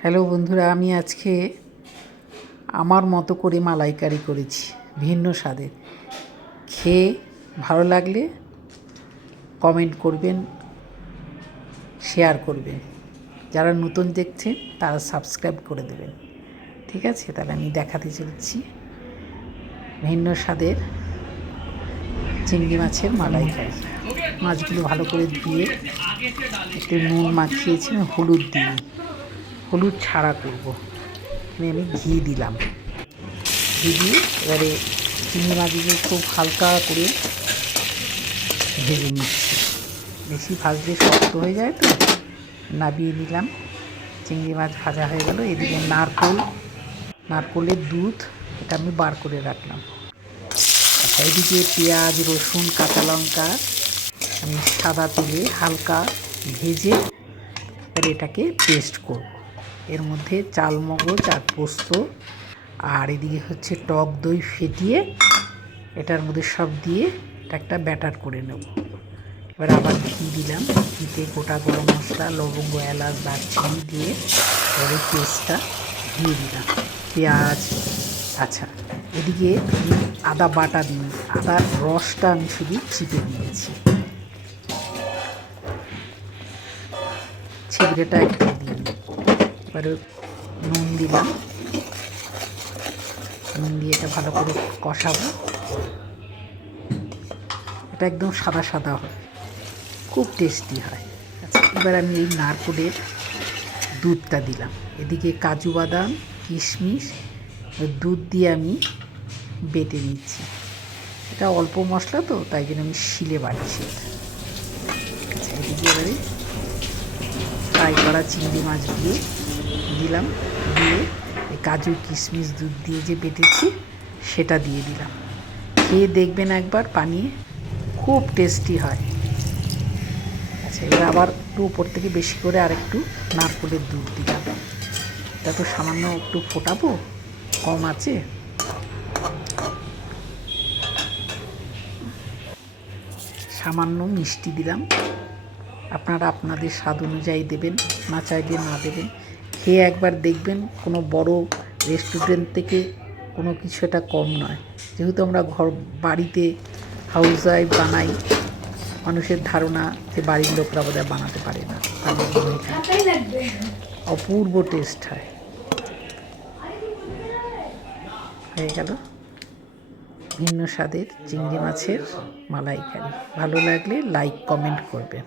Hello বন্ধুরা, আমি আজকে আমার মতো করে মালাইকারি করেছি, ভিন্ন স্বাদের। খেয়ে ভালো লাগলে কমেন্ট করবেন, শেয়ার করবেন। যারা নতুন দেখছেন তারা সাবস্ক্রাইব করে দেবেন। ঠিক আছে, তাহলে আমি দেখাতে চলেছি ভিন্ন স্বাদের চিংড়ি মাছের মালাইকারি। মাছগুলো ভালো করে ধুয়ে একটু নুন মাখিয়েছি, হলুদ দিয়ে, হলুদ ছাড়া করবো। এখানে আমি ঘি দিলাম, ঘি দিয়ে এবারে চিংড়ি মাছগুলো খুব হালকা করে ভেজে নিচ্ছি। বেশি ভাজলে শক্ত হয়ে যায়, তো নামিয়ে নিলাম। চিংড়ি মাছ ভাজা হয়ে গেল। এদিকে নারকোলের দুধ, এটা আমি বার করে রাখলাম। আচ্ছা, এদিকে পেঁয়াজ, রসুন, কাঁচা লঙ্কা আমি সাদা তেলে হালকা ভেজে এবার এটাকে পেস্ট করব। এর মধ্যে চালমগজ আর পোস্ত, আর এদিকে হচ্ছে টক দই ফেটিয়ে এটার মধ্যে সব দিয়ে এটা একটা ব্যাটার করে নেব। এবার আবার ঘি দিলাম, ঘিতে গোটা গরম মশলা, লবঙ্গ, এলাচ, দারচিনি দিয়ে এবারে পেস্টটা দিয়ে দিলাম। পেঁয়াজ, আচ্ছা এদিকে আমি আদা বাটা দিই, আদার রসটা আমি শুধু চিপে নিয়েছি। ছিবড়েটা একটু দিই। এবারে নুন দিলাম, নুন দিয়ে এটা ভালো করে কষাবো। এটা একদম সাদা সাদা হয়, খুব টেস্টি হয়। আচ্ছা, এবার আমি এই নারকোলের দুধটা দিলাম। এদিকে কাজু বাদাম, কিশমিশ, দুধ দিয়ে আমি বেটে নিচ্ছি। এটা অল্প মশলা তো, তাই জন্য আমি শিলে বাড়ছি। আচ্ছা, এদিকে এবারে ফ্রাই করা চিংড়ি মাছগুলো দিলাম, দিয়ে এই কাজু, কিশমিশ, দুধ দিয়ে যে বেটেছি সেটা দিয়ে দিলাম। খেয়ে দেখবেন একবার বানিয়ে, খুব টেস্টি হয়। আচ্ছা, এবার আবার একটু উপর থেকে বেশি করে আর একটু নারকোলের দুধ দিলাম। এটা তো সামান্য একটু ফোটাবো কম আছে। সামান্য মিষ্টি দিলাম, আপনারা আপনাদের স্বাদ অনুযায়ী দেবেন, না চাইলে না দেবেন। খেয়ে একবার দেখবেন, কোনো বড় রেস্টুরেন্ট থেকে কোনো কিছু এটা কম নয়। যেহেতু আমরা বাড়িতে হাউস ওয়াইফ বানাই, মানুষের ধারণা যে বাড়ির লোকরা বোধহয় বানাতে পারে না, অপূর্ব টেস্ট হয়। হয়ে গেল ভিন্ন স্বাদের চিংড়ি মাছের মালাইকারি। ভালো লাগলে লাইক কমেন্ট করবেন।